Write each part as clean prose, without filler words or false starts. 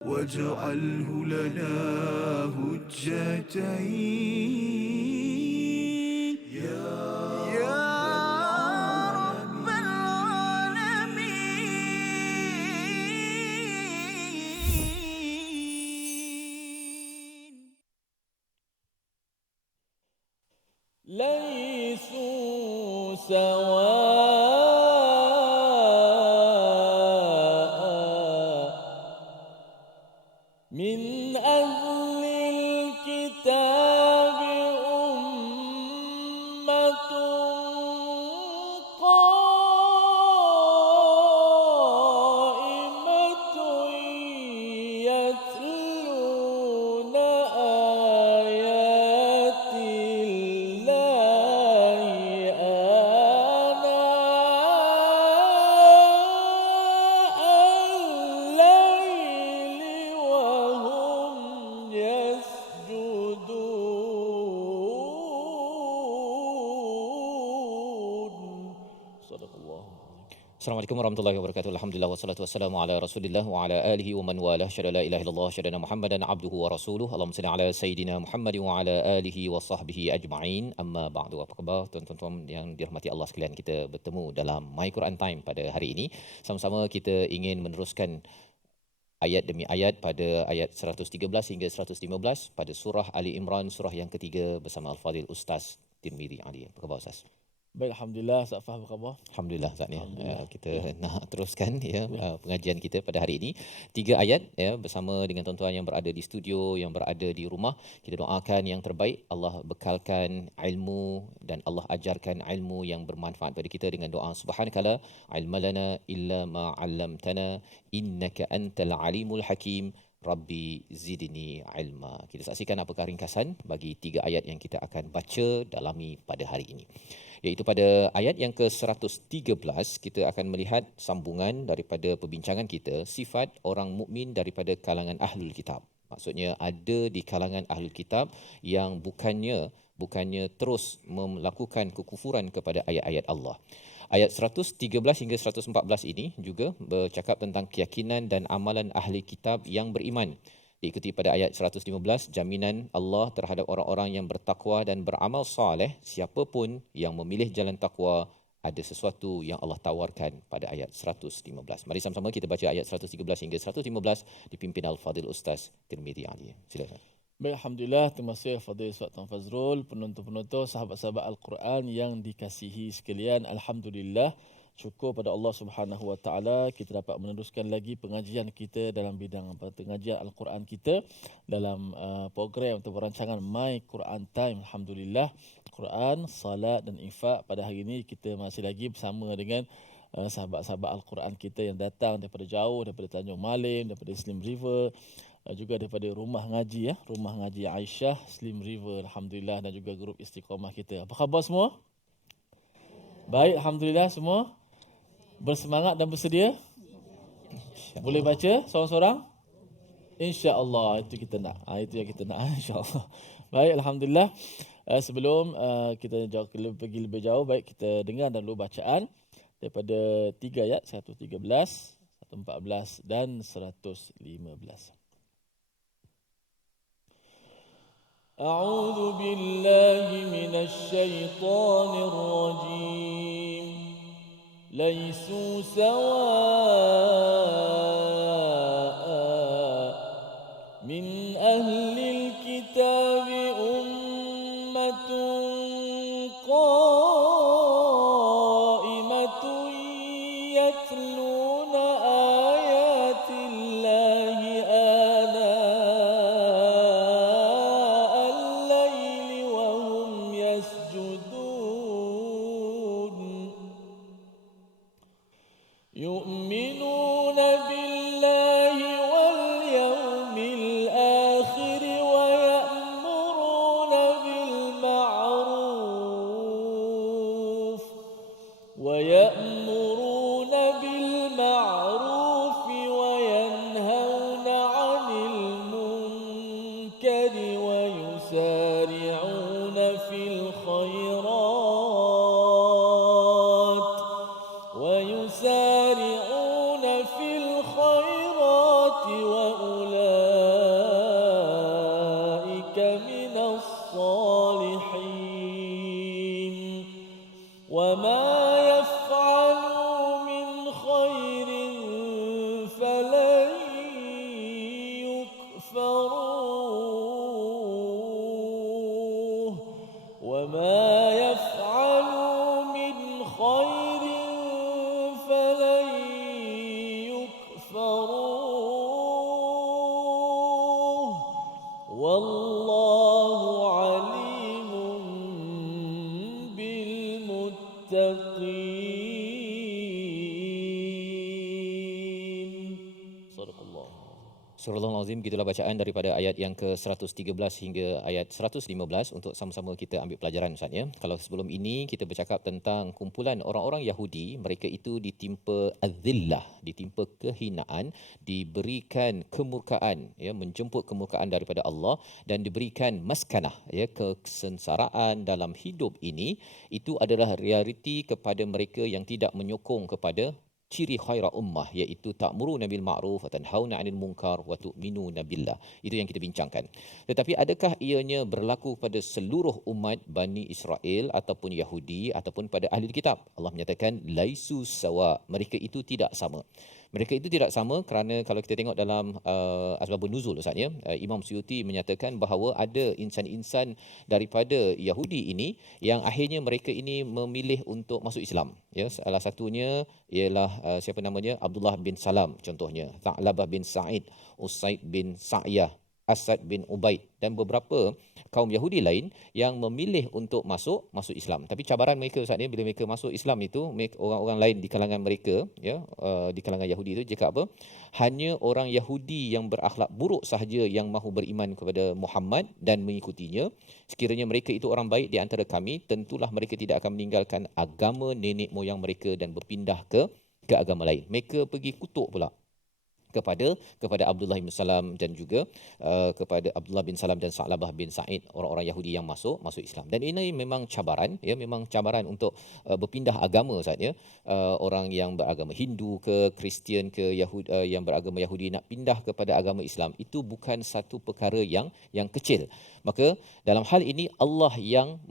واجعله لنا هجتين يا رب العالمين. ليسوا سواء من أهل الكتاب أمة قائمة يتلون آيات الله آناء الليل وهم يسجدون. صدق الله. Assalamualaikum warahmatullahi wabarakatuh. Alhamdulillah wassalatu wassalamu ala Rasulillah wa ala alihi wa man walah. Syada la ilaha illallah, syada Muhammadan abduhu wa rasuluh. Allahumma salli ala sayidina Muhammad wa ala alihi wa sahbihi ajma'in. Amma ba'du. Apa khabar tuan-tuan yang dirahmati Allah sekalian? Kita bertemu dalam My Quran Time pada hari ini. Sama-sama kita ingin meneruskan ayat demi ayat pada ayat 113 hingga 115 pada surah Ali Imran, surah yang ketiga bersama Al-Fadhil Ustaz Tirmizi Ali. Apa khabar Ustaz? Baik, alhamdulillah. Ustaz Fah, apa khabar? Alhamdulillah Ustaz ya. Alhamdulillah. Kita nak teruskan pengajian kita pada hari ini. 3 ayat ya bersama dengan tuan-tuan yang berada di studio, yang berada di rumah. Kita doakan yang terbaik, Allah bekalkan ilmu dan Allah ajarkan ilmu yang bermanfaat pada kita dengan doa subhanakala ilmalana illa ma 'allamtana innaka antal alimul hakim. Rabbi zidni ilma. Kita saksikan apakah ringkasan bagi 3 ayat yang kita akan baca dalami pada hari ini. Iaitu pada ayat yang ke-113 kita akan melihat sambungan daripada perbincangan kita sifat orang mukmin daripada kalangan ahlul kitab. Maksudnya ada di kalangan ahlul kitab yang bukannya terus melakukan kekufuran kepada ayat-ayat Allah. Ayat 113 hingga 114 ini juga bercakap tentang keyakinan dan amalan ahli kitab yang beriman. Diikuti pada ayat 115, jaminan Allah terhadap orang-orang yang bertakwa dan beramal soleh. Siapapun yang memilih jalan takwa, ada sesuatu yang Allah tawarkan pada ayat 115. Mari sama-sama kita baca ayat 113 hingga 115 dipimpin Al-Fadhil Ustaz Tirmizi Ali. Silakan. Baik, alhamdulillah. Terima kasih Fadil Ustaz Tuan Fazrul, penonton-penonton, sahabat-sahabat Al-Quran yang dikasihi sekalian. Alhamdulillah, syukur pada Allah Subhanahu Wa Taala kita dapat meneruskan lagi pengajian kita dalam bidang pengajian Al-Quran kita dalam program atau perancangan My Quran Time. Alhamdulillah, Quran, salat dan infak. Pada hari ini kita masih lagi bersama dengan sahabat-sahabat Al-Quran kita yang datang daripada jauh, daripada Tanjung Malim, daripada Slim River, juga daripada rumah ngaji rumah ngaji Aisyah Slim River, alhamdulillah, dan juga grup Istiqamah kita. Apa khabar semua? Baik, alhamdulillah, semua bersemangat dan bersedia? Boleh baca seorang-seorang? Insya-Allah, itu kita nak. Itu yang kita nak, insya-Allah. Baik, alhamdulillah. Sebelum kita pergi lebih jauh, baik kita dengar dulu bacaan daripada 3 ayat 113, 114 dan 115. أعوذ بالله من الشيطان الرجيم. ليسوا سواء من أهل الكتاب أمة قائمة يتلون آيات الله آناء الليل وهم يسجدون يؤمنون من الصالحين وما يفعلوا من خير فلن يكفروه وما يفعلوا من خير فلن يكفروه والله عليم بالمتقين صدق الله. Surah Al-Azim, gitulah bacaan daripada ayat yang ke-113 hingga ayat 115 untuk sama-sama kita ambil pelajaran Ustaz ya. Kalau sebelum ini kita bercakap tentang kumpulan orang-orang Yahudi, mereka itu ditimpa azillah, ditimpa kehinaan, diberikan kemurkaan ya, menjemput kemurkaan daripada Allah dan diberikan maskanah ya, kesengsaraan dalam hidup ini. Itu adalah realiti kepada mereka yang tidak menyokong kepada ciri khaira ummah, iaitu ta'muruna bil ma'ruf wa tanhauna 'anil munkar wa tu'minuna billah. Itu yang kita bincangkan. Tetapi adakah ianya berlaku pada seluruh umat Bani Israel ataupun Yahudi ataupun pada ahli kitab? Allah menyatakan laisu sawa, mereka itu tidak sama. Mereka itu tidak sama kerana kalau kita tengok dalam Asbabun Nuzul Ustaz ya, Imam Suyuti menyatakan bahawa ada insan-insan daripada Yahudi ini yang akhirnya mereka ini memilih untuk masuk Islam ya. Salah satunya ialah siapa namanya, Abdullah bin Salam contohnya, Tha'labah bin Sa'id, Usaid bin Sa'yah, Asad bin Ubaid dan beberapa kaum Yahudi lain yang memilih untuk masuk Islam. Tapi cabaran mereka Ustaz ni, bila mereka masuk Islam itu, orang-orang lain di kalangan mereka ya, di kalangan Yahudi itu cakap apa? Hanya orang Yahudi yang berakhlak buruk sahaja yang mahu beriman kepada Muhammad dan mengikutinya. Sekiranya mereka itu orang baik di antara kami, tentulah mereka tidak akan meninggalkan agama nenek moyang mereka dan berpindah ke agama lain. Mereka pergi kutuk pula kepada Abdullah bin Salam dan juga kepada Abdullah bin Salam dan Sa'labah bin Sa'id, orang-orang Yahudi yang masuk Islam. Dan ini memang cabaran ya, memang cabaran untuk berpindah agama Ustaz ya. Orang yang beragama Hindu ke Kristian ke Yahudi, yang beragama Yahudi nak pindah kepada agama Islam, itu bukan satu perkara yang kecil. Maka dalam hal ini Allah yang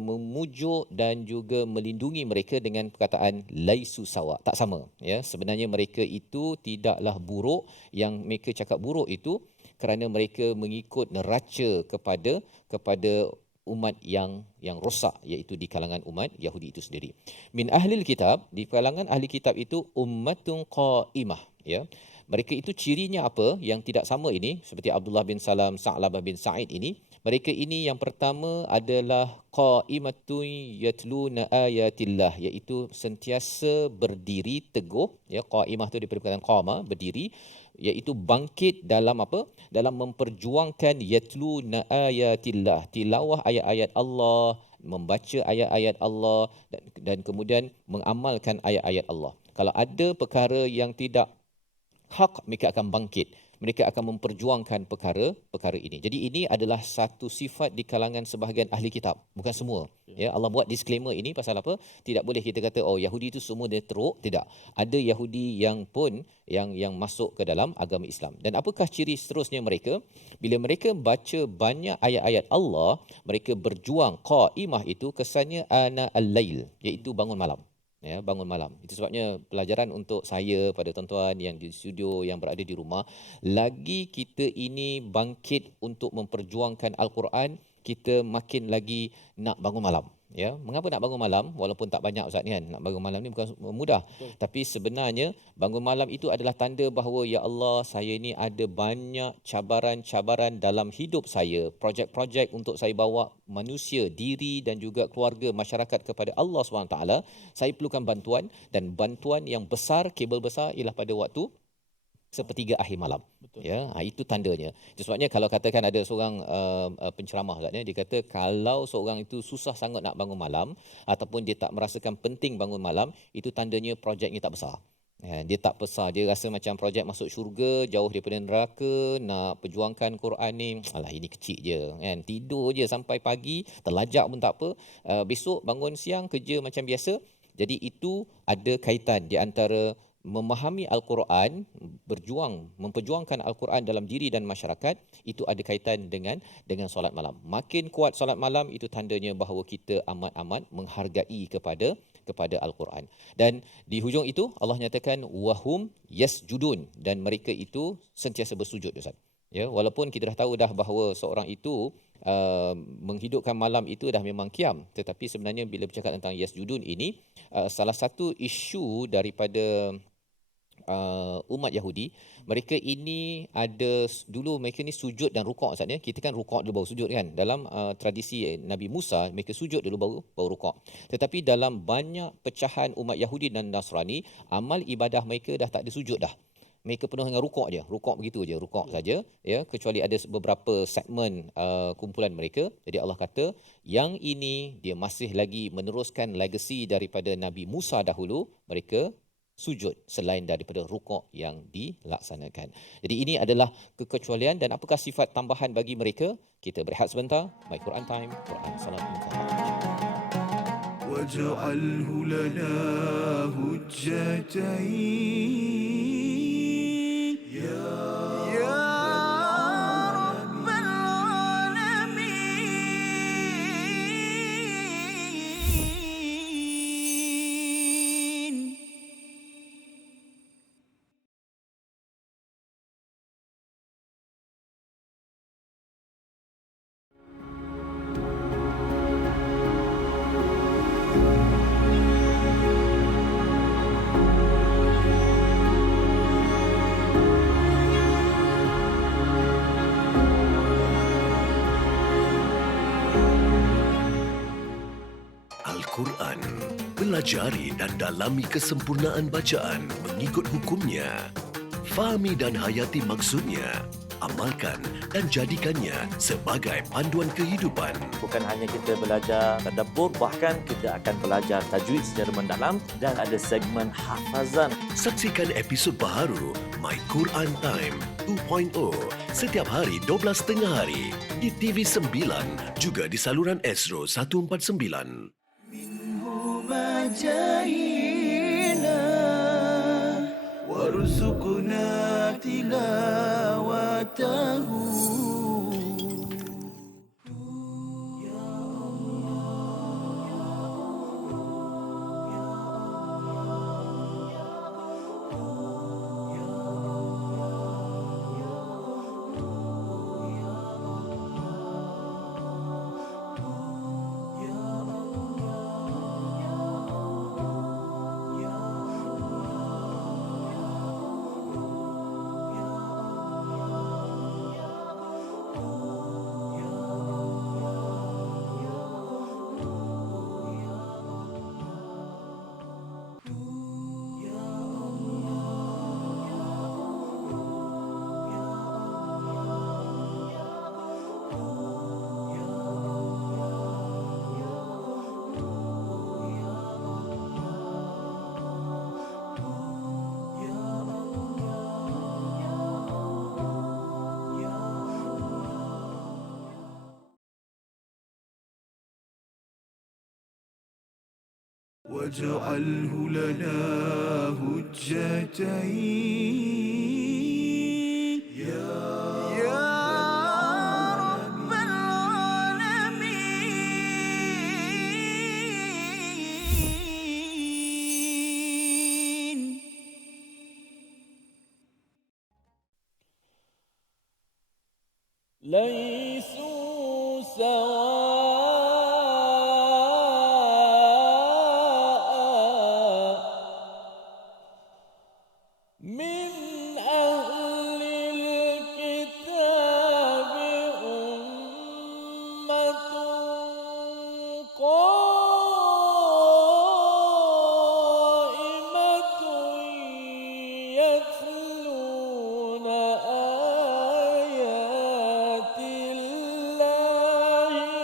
memujuk dan juga melindungi mereka dengan perkataan laisu sawa, tak sama ya. Sebenarnya mereka itu tidaklah buruk. Yang mereka cakap buruk itu kerana mereka mengikut neraca kepada umat yang rosak, iaitu di kalangan umat Yahudi itu sendiri. Min ahlil kitab, di kalangan ahli kitab itu ummatun qaimah ya. Mereka itu cirinya apa yang tidak sama ini, seperti Abdullah bin Salam, Sa'labah bin Sa'id ini. Mereka ini yang pertama adalah qaimatun yatluna ayatillah, iaitu sentiasa berdiri teguh ya. Qaimah tu daripada perkataan qama, berdiri, iaitu bangkit dalam apa? Dalam memperjuangkan yatluna ayatillah, tilawah ayat-ayat Allah, membaca ayat-ayat Allah dan kemudian mengamalkan ayat-ayat Allah. Kalau ada perkara yang tidak hak, mereka akan bangkit. Mereka akan memperjuangkan perkara ini. Jadi ini adalah satu sifat di kalangan sebahagian ahli kitab, bukan semua. Ya, Allah buat disclaimer ini pasal apa? Tidak boleh kita kata oh Yahudi itu semua dia teruk, tidak. Ada Yahudi yang pun yang masuk ke dalam agama Islam. Dan apakah ciri seterusnya mereka? Bila mereka baca banyak ayat-ayat Allah, mereka berjuang. Qaimah itu kesannya ana al-lail, iaitu bangun malam. Ya, bangun malam. Itu sebabnya pelajaran untuk saya pada tuan-tuan yang di studio, yang berada di rumah, lagi kita ini bangkit untuk memperjuangkan Al-Quran, kita makin lagi nak bangun malam. Ya, mengapa nak bangun malam? Walaupun tak banyak Ustaz ni kan. Nak bangun malam ni bukan mudah. Betul. Tapi sebenarnya bangun malam itu adalah tanda bahawa ya Allah, saya ni ada banyak cabaran-cabaran dalam hidup saya. Projek-projek untuk saya bawa manusia, diri dan juga keluarga, masyarakat kepada Allah SWT. Saya perlukan bantuan, dan bantuan yang besar, kabel besar ialah pada waktu sepertiga akhir malam. Betul. Ya, itu tandanya. Itu sebabnya kalau katakan ada seorang penceramah Ustaz, dia kata kalau seorang itu susah sangat nak bangun malam ataupun dia tak merasakan penting bangun malam, itu tandanya projeknya tak besar. Ya, dia tak besar, dia rasa macam projek masuk syurga, jauh daripada neraka, nak perjuangkan Quran ni, alah ini kecil je kan. Tidur je sampai pagi, terlajak pun tak apa. Besok bangun siang kerja macam biasa. Jadi itu ada kaitan di antara memahami Al-Quran, memperjuangkan Al-Quran dalam diri dan masyarakat, itu ada kaitan dengan solat malam. Makin kuat solat malam, itu tandanya bahawa kita amat-amat menghargai kepada Al-Quran. Dan di hujung itu Allah nyatakan wahum yasjudun, dan mereka itu sentiasa bersujud, Ustaz. Ya, walaupun kita dah tahu dah bahawa seorang itu menghidupkan malam itu dah memang qiyam, tetapi sebenarnya bila bercakap tentang yasjudun ini, salah satu isu daripada umat Yahudi, mereka ini ada dulu mereka ni sujud dan rukuk, Ustaz ya. Kita kan rukuk dulu baru sujud kan. Dalam tradisi Nabi Musa, mereka sujud dulu baru rukuk. Tetapi dalam banyak pecahan umat Yahudi dan Nasrani, amal ibadah mereka dah tak ada sujud dah. Mereka penuh dengan rukuk je, rukuk begitu je, rukuk saja, ya, kecuali ada beberapa segmen kumpulan mereka. Jadi Allah kata yang ini dia masih lagi meneruskan legasi daripada Nabi Musa dahulu, mereka sujud selain daripada rukuk yang dilaksanakan. Jadi ini adalah kekecualian, dan apakah sifat tambahan bagi mereka? Kita berehat sebentar. My Quran Time, Quran Salat Insya-Allah. واجعله لنا هجتين يا رب العالمين. Al-Quran. Pelajari dan dalami kesempurnaan bacaan mengikut hukumnya. Fahami dan hayati maksudnya. Amalkan dan jadikannya sebagai panduan kehidupan. Bukan hanya kita belajar tadabbur, bahkan kita akan belajar tajwid secara mendalam dan ada segmen hafazan. Saksikan episod baharu My Quran Time 2.0 setiap hari 12.30 hari di TV9, juga di saluran Astro 149. منهما جاهينا وارزقنا تلاوته. واجعله لنا هجتين يا رب العالمين. ليسوا سواء من أهل الكتاب أمة قائمة يتلون آيات الله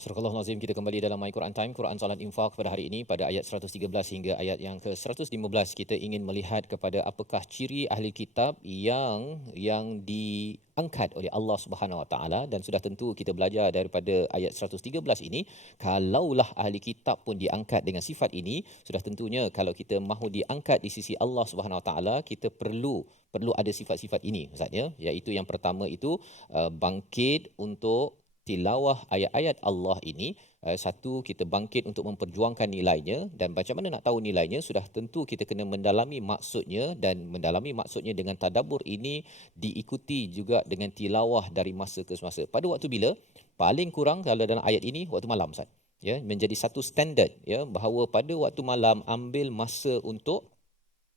Surah Al-Nazim, kita kembali dalam My Quran Time, Quran Salat Infak pada hari ini pada ayat 113 hingga ayat yang ke-115. Kita ingin melihat kepada apakah ciri ahli kitab yang diangkat oleh Allah Subhanahu Wa Taala, dan sudah tentu kita belajar daripada ayat 113 ini, kalaulah ahli kitab pun diangkat dengan sifat ini, sudah tentunya kalau kita mahu diangkat di sisi Allah Subhanahu Wa Taala, kita perlu ada sifat-sifat ini, Ustaz, ya, iaitu yang pertama itu bangkit untuk tilawah ayat-ayat Allah ini. Satu, kita bangkit untuk memperjuangkan nilainya, dan macam mana nak tahu nilainya, sudah tentu kita kena mendalami maksudnya, dan mendalami maksudnya dengan tadabbur ini diikuti juga dengan tilawah dari masa ke semasa. Pada waktu bila? Paling kurang kalau dalam ayat ini waktu malam, Ustaz. Ya, menjadi satu standard, ya, bahawa pada waktu malam ambil masa untuk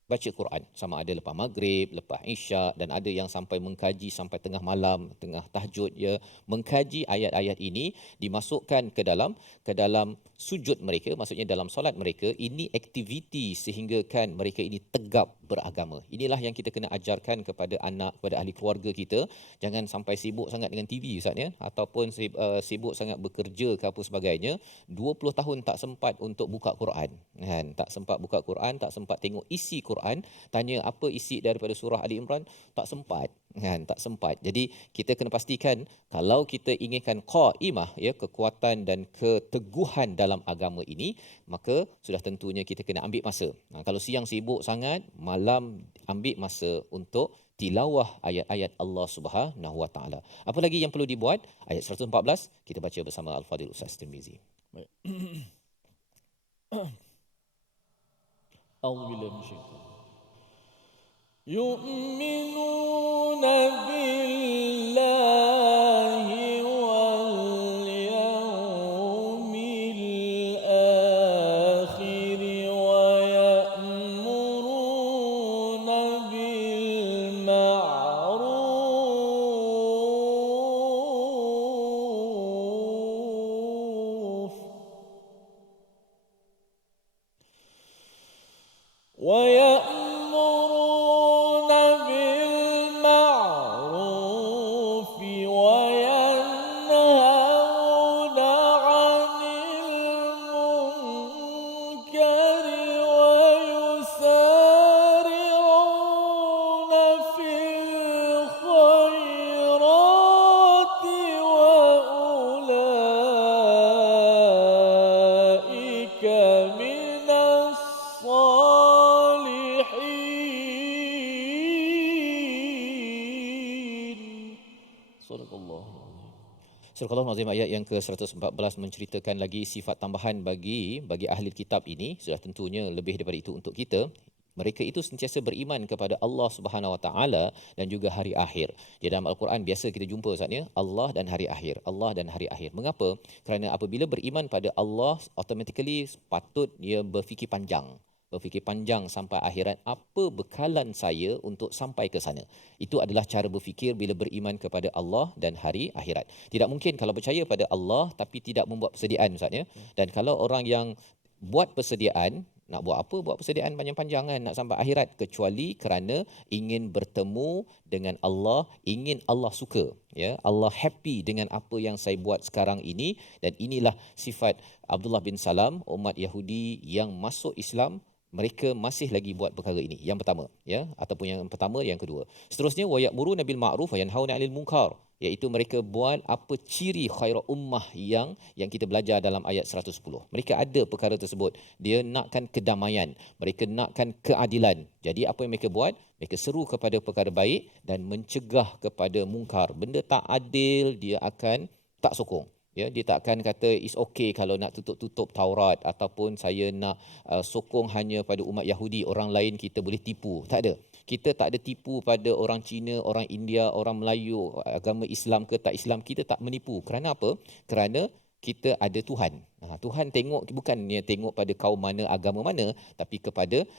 baca Quran, sama ada lepas maghrib, lepas isyak, dan ada yang sampai mengkaji sampai tengah malam, tengah tahajud, ya, mengkaji ayat-ayat ini, dimasukkan ke dalam sujud mereka, maksudnya dalam solat mereka. Ini aktiviti sehinggakan mereka ini tegap beragama. Inilah yang kita kena ajarkan kepada anak, kepada ahli keluarga kita. Jangan sampai sibuk sangat dengan TV, Ustaz, ya, ataupun sibuk sangat bekerja ke apa sebagainya, 20 tahun tak sempat untuk buka Quran, kan? Tak sempat buka Quran, tak sempat tengok isi Quran, tanya apa isi daripada surah Ali Imran, tak sempat, kan? Tak sempat. Jadi kita kena pastikan kalau kita inginkan qaimah, ya, kekuatan dan keteguhan dalam agama ini, maka sudah tentunya kita kena ambil masa. Kalau siang sibuk sangat, malam ambil masa untuk tilawah ayat-ayat Allah Subhanahu Wa Taala. Apa lagi yang perlu dibuat? Ayat 114 kita baca bersama Al-Fadhil Ustaz Tirmizi. Baik. A'udzubillahi minasyaitanir يؤمنون بالله واليوم الآخر ويأمرون بالمعروف ويأمرون بالمعروف وينهون عن المنكر ويسارعون في الخيرات وأولئك من الصالحين. Sadaqallah. Surah Al-Nazim ayat yang ke-114 menceritakan lagi sifat tambahan bagi ahli kitab ini. Sudah tentunya lebih daripada itu untuk kita. Mereka itu sentiasa beriman kepada Allah Subhanahu Wa Taala dan juga hari akhir. Di dalam Al-Quran biasa kita jumpa, Ustaz, ya, Allah dan hari akhir, Allah dan hari akhir. Mengapa? Kerana apabila beriman pada Allah, automatically patut dia berfikir panjang sampai akhirat, apa bekalan saya untuk sampai ke sana. Itu adalah cara berfikir bila beriman kepada Allah dan hari akhirat. Tidak mungkin kalau percaya pada Allah tapi tidak membuat persediaan, Ustaz, ya. Dan kalau orang yang buat persediaan, nak buat apa? Buat persediaan panjang-panjang, kan, nak sampai akhirat, kecuali kerana ingin bertemu dengan Allah, ingin Allah suka, ya, Allah happy dengan apa yang saya buat sekarang ini. Dan inilah sifat Abdullah bin Salam, umat Yahudi yang masuk Islam. Mereka masih lagi buat perkara ini. Yang pertama, ya, ataupun yang pertama, yang kedua. Seterusnya, wa ya'muruna bil ma'ruf wa yanhauna 'anil munkar, iaitu mereka buat apa ciri khairul ummah yang kita belajar dalam ayat 110. Mereka ada perkara tersebut. Dia nakkan kedamaian, mereka nakkan keadilan. Jadi apa yang mereka buat? Mereka seru kepada perkara baik dan mencegah kepada mungkar. Benda tak adil dia akan tak sokong. Ya, dia tak akan kata it's okay kalau nak tutup Taurat, ataupun saya nak sokong hanya pada umat Yahudi, orang lain kita boleh tipu. Tak ada. Kita tak ada tipu pada orang Cina, orang India, orang Melayu, agama Islam ke tak Islam, kita tak menipu. Kerana apa? Kerana kita ada Tuhan. Tuhan tengok bukannya tengok pada kaum mana, agama mana, tapi kepada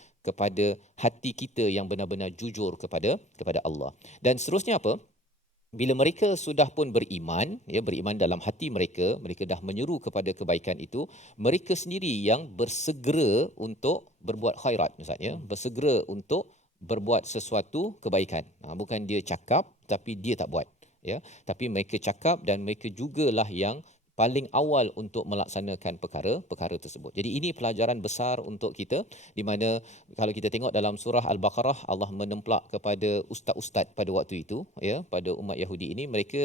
hati kita yang benar-benar jujur kepada Allah. Dan seterusnya apa? Bila mereka sudah pun beriman, ya, beriman dalam hati mereka, mereka dah menyeru kepada kebaikan itu, mereka sendiri yang bersegera untuk berbuat khairat, Ustaz, ya, bersegera untuk berbuat sesuatu kebaikan. Bukan dia cakap tapi dia tak buat, ya, tapi mereka cakap dan mereka jugalah yang paling awal untuk melaksanakan perkara tersebut. Jadi ini pelajaran besar untuk kita, di mana kalau kita tengok dalam surah Al-Baqarah, Allah menemplak kepada ustaz-ustaz pada waktu itu, ya, pada umat Yahudi ini, mereka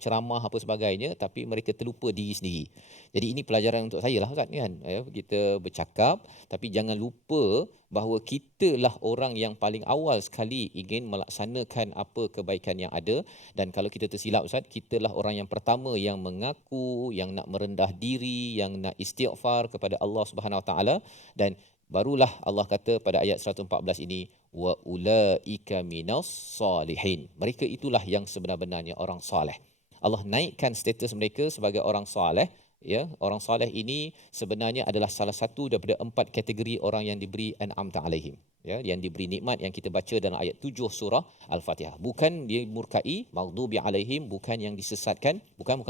ceramah apa sebagainya, tapi mereka terlupa diri sendiri. Jadi ini pelajaran untuk saya lah kan, ya, kita bercakap tapi jangan lupa bahawa kitalah orang yang paling awal sekali ingin melaksanakan apa kebaikan yang ada. Dan kalau kita tersilap Ustaz, kitalah orang yang pertama yang mengaku, yang nak merendah diri, yang nak istighfar kepada Allah Subhanahu Wa Taala, dan barulah Allah kata pada ayat 114 ini, wa ulaika minas salihin. Mereka itulah yang sebenar-benarnya orang soleh. Allah naikkan status mereka sebagai orang soleh. Ya, orang soleh ini sebenarnya adalah salah satu daripada 4 kategori orang yang diberi an'amta alaihim, ya, yang diberi nikmat yang kita baca dalam ayat 7 surah Al-Fatihah. Bukan dia murkai, maghdubi alaihim, bukan yang disesatkan, bukan.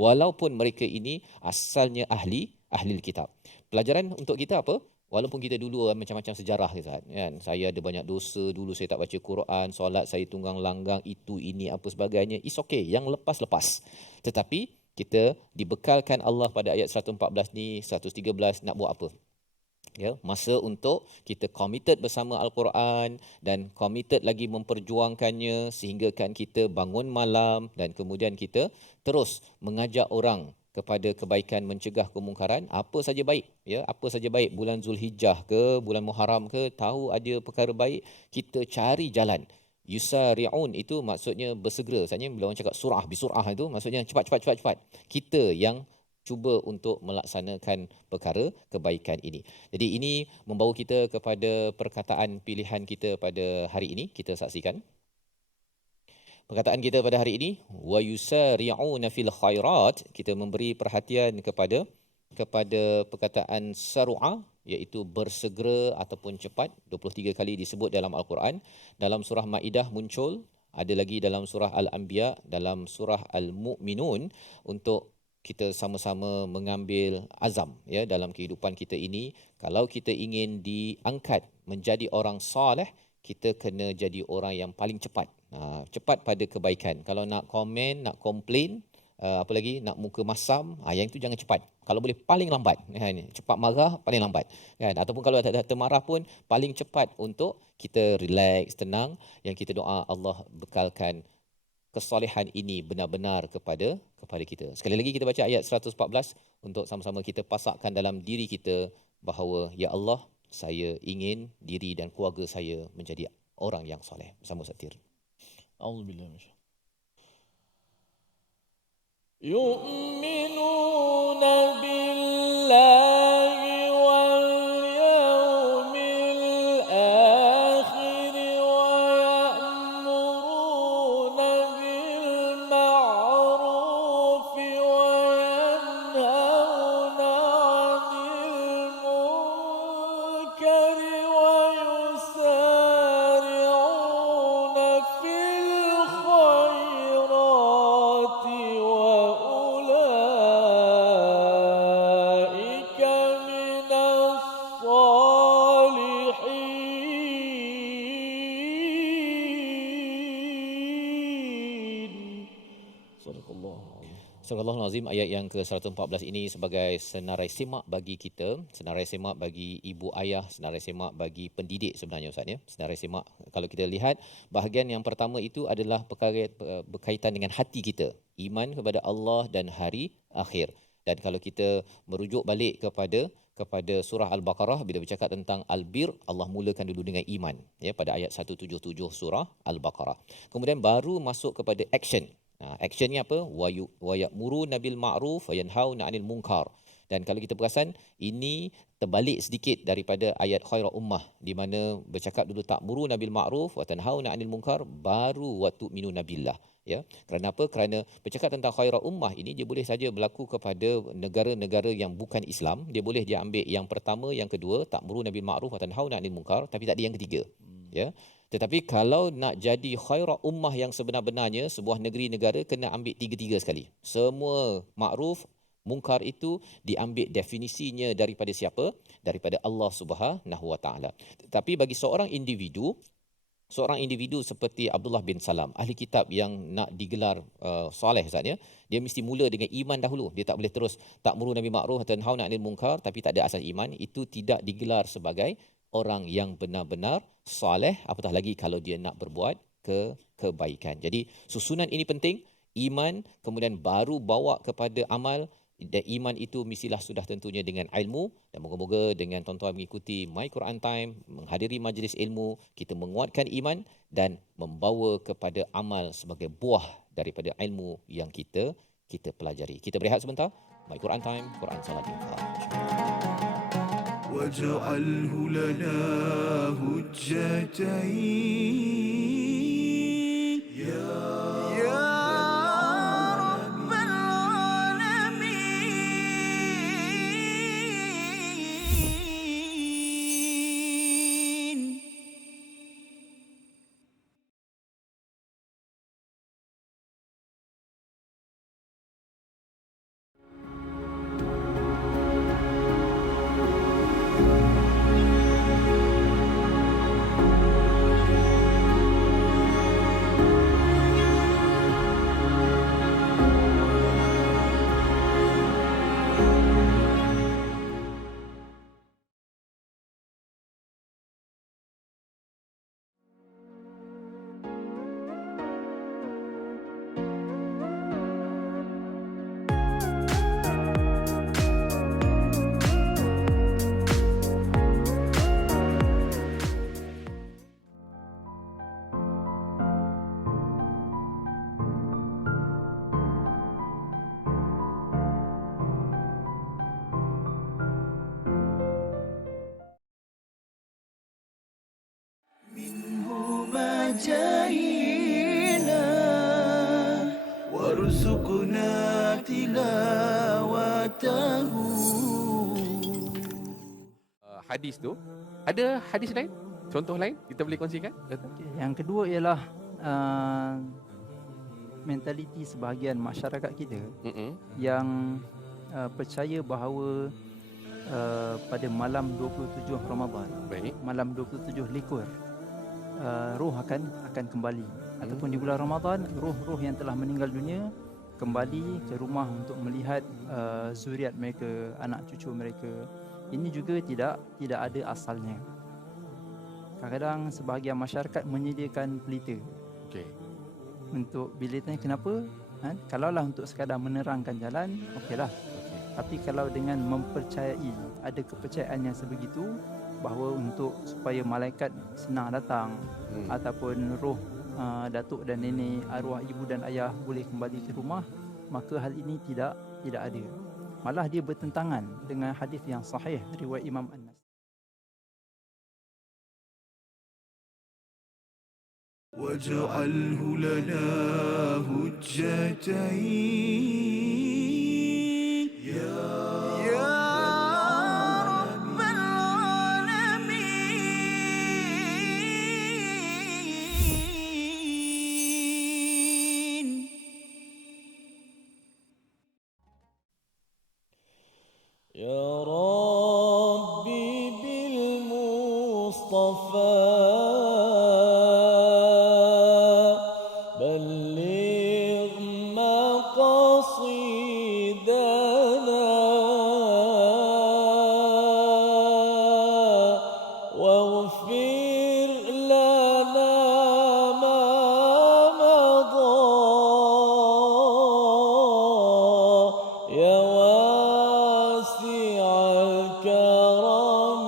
Walaupun mereka ini asalnya ahli kitab. Pelajaran untuk kita apa? Walaupun kita dulu macam-macam sejarah, kan? Saya ada banyak dosa, dulu saya tak baca Quran, solat saya tunggang langgang, itu ini apa sebagainya. It's okay, yang lepas. Tetapi kita dibekalkan Allah pada ayat 114 ni, 113 nak buat apa? Ya, masa untuk kita committed bersama Al-Quran dan committed lagi memperjuangkannya, sehingga kan kita bangun malam dan kemudian kita terus mengajak orang kepada kebaikan, mencegah kemungkaran. Apa saja baik, ya, apa saja baik, bulan Zulhijjah ke, bulan Muharram ke, tahu ada perkara baik, kita cari jalan. Yusari'un itu maksudnya bersegera. Maksudnya bila orang cakap surah, bisurah itu maksudnya cepat. Kita yang cuba untuk melaksanakan perkara kebaikan ini. Jadi ini membawa kita kepada perkataan pilihan kita pada hari ini. Kita saksikan perkataan kita pada hari ini, wa yusari'una fil khairat. Kita memberi perhatian kepada perkataan sar'a, iaitu bersegera ataupun cepat. 23 kali disebut dalam Al-Quran. Dalam surah Maidah muncul, ada lagi dalam surah Al-Anbiya, dalam surah Al-Mu'minun, untuk kita sama-sama mengambil azam, ya, dalam kehidupan kita ini. Kalau kita ingin diangkat menjadi orang soleh, kita kena jadi orang yang paling cepat. Cepat pada kebaikan. Kalau nak komen, nak komplain, apa lagi, nak muka masam, yang itu jangan cepat. Kalau boleh paling lambat, kan? Cepat marah paling lambat, kan? Ataupun kalau tak termarah pun paling cepat untuk kita relax, tenang. Yang kita doa Allah bekalkan kesolehan ini benar-benar kepada kita. Sekali lagi kita baca ayat 114 untuk sama-sama kita pasakkan dalam diri kita bahawa, ya Allah, saya ingin diri dan keluarga saya menjadi orang yang soleh. Bersama Satir. A'udzubillah yu'minuna billahi wal yawmil akhir wa ya'muruna bil ma'ruf wa yanhauna 'anil munkar wa yusari'una fil khairati wa ulaika minas salihin. Sadaqallah. Surah Al-Azim, ayat yang ke-114 ini sebagai senarai semak bagi kita, senarai semak bagi ibu ayah, senarai semak bagi pendidik sebenarnya Ustaz, ya. Senarai semak, kalau kita lihat bahagian yang pertama itu adalah perkara berkaitan dengan hati kita, iman kepada Allah dan hari akhir. Dan kalau kita merujuk balik kepada surah Al-Baqarah, bila bercakap tentang albir, Allah mulakan dulu dengan iman, ya, pada ayat 177 surah Al-Baqarah. Kemudian baru masuk kepada action. Actionnya apa? Wa ya'muruna bil ma'ruf wa yanhauna 'anil munkar. Dan kalau kita perasan, ini terbalik sedikit daripada ayat khaira ummah, di mana bercakap dulu ta'muruna bil ma'ruf wa tanhauna 'anil munkar, baru wa tu'minuna billah. Ya, kerana apa? Kerana bercakap tentang khaira ummah ini, dia boleh saja berlaku kepada negara-negara yang bukan Islam. Dia boleh dia ambil yang pertama, yang kedua, ta'muruna bil ma'ruf wa tanhauna 'anil munkar, tapi tak ada yang ketiga. Ya. Tetapi kalau nak jadi khaira ummah yang sebenar-benarnya, sebuah negeri negara kena ambil tiga-tiga sekali. Semua makruf, mungkar itu diambil definisinya daripada siapa? Daripada Allah Subhanahu Wa Taala. Tetapi bagi seorang individu, Seorang individu seperti Abdullah bin Salam, ahli kitab yang nak digelar soleh Ustaz ya, dia mesti mula dengan iman dahulu. Dia tak boleh terus ta'muru nabi ma'ruf dan nahauna 'anil munkar tapi tak ada asas iman, itu tidak digelar sebagai orang yang benar-benar soleh, apatah lagi kalau dia nak berbuat kebaikan. Jadi susunan ini penting, iman kemudian baru bawa kepada amal, dan iman itu mestilah sudah tentunya dengan ilmu, dan moga-moga dengan tuan-tuan mengikuti My Quran Time, menghadiri majlis ilmu, kita menguatkan iman dan membawa kepada amal sebagai buah daripada ilmu yang kita pelajari. Kita berehat sebentar. My Quran Time, Quran Salat Infak. واجعله لنا هجتين يا رب العالمين. منهما جاهينا وارزقنا تلاوته. Hadis tu, ada hadis lain? Contoh lain kita boleh kongsikan? Okay. Yang kedua ialah mentaliti sebahagian masyarakat kita yang percaya bahawa pada malam 27 Ramadan, Baik. malam 27 likur, roh akan kembali. Ataupun di bulan Ramadan, roh-roh yang telah meninggal dunia kembali ke rumah untuk melihat zuriat mereka, anak cucu mereka. Ini juga tidak ada asalnya. Kadang-kadang sebahagian masyarakat menyediakan pelita. Okey. Untuk bila tanya kenapa, kalaulah untuk sekadar menerangkan jalan, okeylah. Tapi kalau dengan mempercayai, ada kepercayaan yang sebegitu bahawa untuk supaya malaikat senang datang ataupun roh datuk dan nenek, arwah ibu dan ayah boleh kembali ke rumah, maka hal ini tidak ada. Malah dia bertentangan dengan hadis yang sahih riwayat Imam An-Nasai. واجعله لنا هجتين يا رب العالمين. يا ربي بالمصطفى بلغ مقاصدنا واغفر لنا ما مضى يا واسع الكرم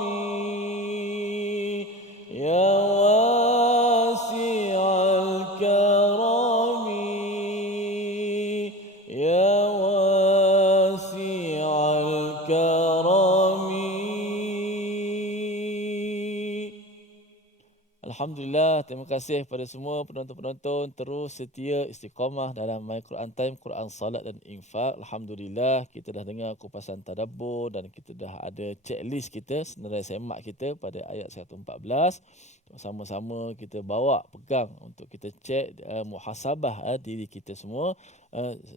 يا واسع الكرم يا واسع الكرم. Alhamdulillah, terima kasih kepada semua penonton-penonton terus setia istiqamah dalam My Quran Time, Quran Salat dan Infak. Alhamdulillah, kita dah dengar kupasan tadabbur dan kita dah ada checklist kita, senarai semak kita pada ayat 114. sama-sama kita bawa pegang untuk kita cek muhasabah diri kita semua,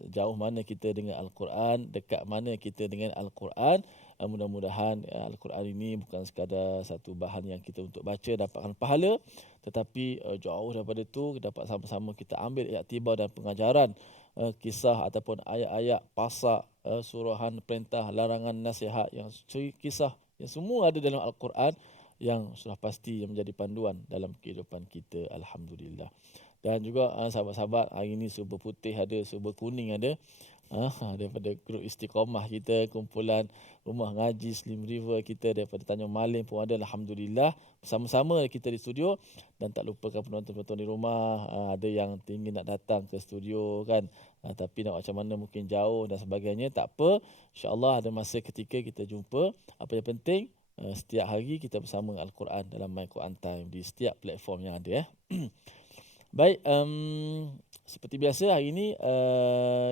jauh mana kita dengan Al-Quran, dekat mana kita dengan Al-Quran. Mudah-mudahan Al-Quran ini bukan sekadar satu bahan yang kita untuk baca dapatkan pahala, tetapi jauh daripada itu dapat sama-sama kita ambil iktibar dan pengajaran kisah ataupun ayat-ayat pasak, suruhan, perintah, larangan, nasihat, yang kisah yang semua ada dalam Al-Quran yang sudah pasti yang menjadi panduan dalam kehidupan kita. Alhamdulillah. Dan juga sahabat-sahabat, hari ini serba putih ada, serba kuning ada. Daripada grup Istiqamah kita, kumpulan rumah ngaji Slim River kita daripada Tanjung Malim pun ada. Alhamdulillah, bersama-sama kita di studio. Dan tak lupakan penonton-penonton di rumah, ada yang tinggi nak datang ke studio kan, tapi nak macam mana mungkin jauh dan sebagainya. Tak apa, insyaAllah ada masa ketika kita jumpa. Apa yang penting, setiap hari kita bersama Al-Quran dalam My Quran Time di setiap platform yang ada. Baik, seperti biasa hari ini